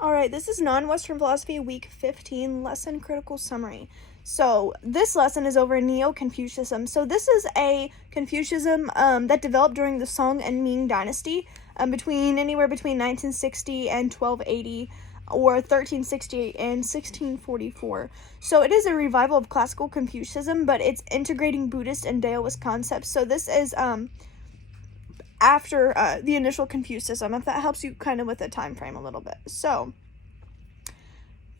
All right, this is Non-Western Philosophy Week 15, Lesson Critical Summary. So this lesson is over Neo-Confucianism. So this is a Confucianism that developed during the Song and Ming Dynasty, anywhere between 1960 and 1280, or 1360 and 1644. So it is a revival of classical Confucianism, but it's integrating Buddhist and Taoist concepts. So this is after the initial Confucianism, if that helps you kind of with the time frame a little bit. So,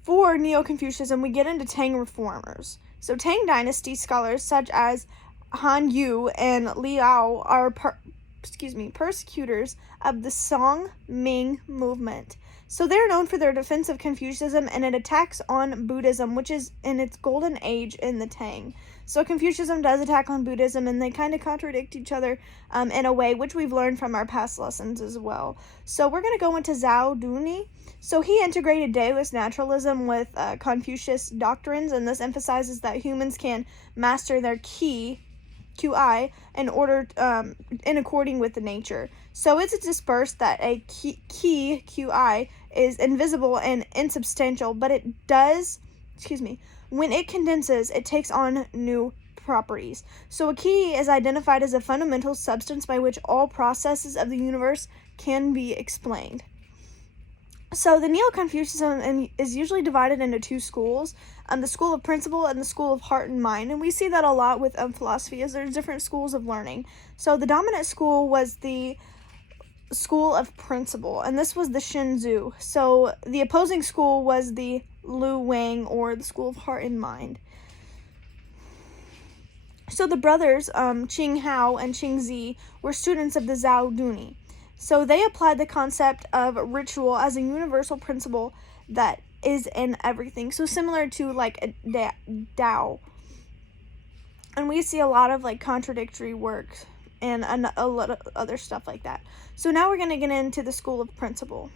for Neo-Confucianism, we get into Tang reformers. So, Tang dynasty scholars such as Han Yu and Liao are persecutors of the Song Ming movement. So they're known for their defense of Confucianism and it attacks on Buddhism, which is in its golden age in the Tang. So Confucianism does attack on Buddhism, and they kind of contradict each other in a way, which we've learned from our past lessons as well. So we're going to go into Zhao Duni. So he integrated Taoist naturalism with Confucius doctrines, and this emphasizes that humans can master their QI, in according with the nature. So it's dispersed that a QI is invisible and insubstantial, but when it condenses, it takes on new properties. So a key is identified as a fundamental substance by which all processes of the universe can be explained. So the Neo-Confucianism is usually divided into two schools, the school of principle and the school of heart and mind. And we see that a lot with philosophy, as there's different schools of learning. So the dominant school was the school of principle, and this was the Shinzu. So the opposing school was the Lu Wang, or the school of heart and mind. So the brothers, Qing Hao and Qing Zi, were students of the Zhao Duni. So they applied the concept of ritual as a universal principle that is in everything. So similar to like a Tao. And we see a lot of like contradictory works and a lot of other stuff like that. So now we're going to get into the school of principle.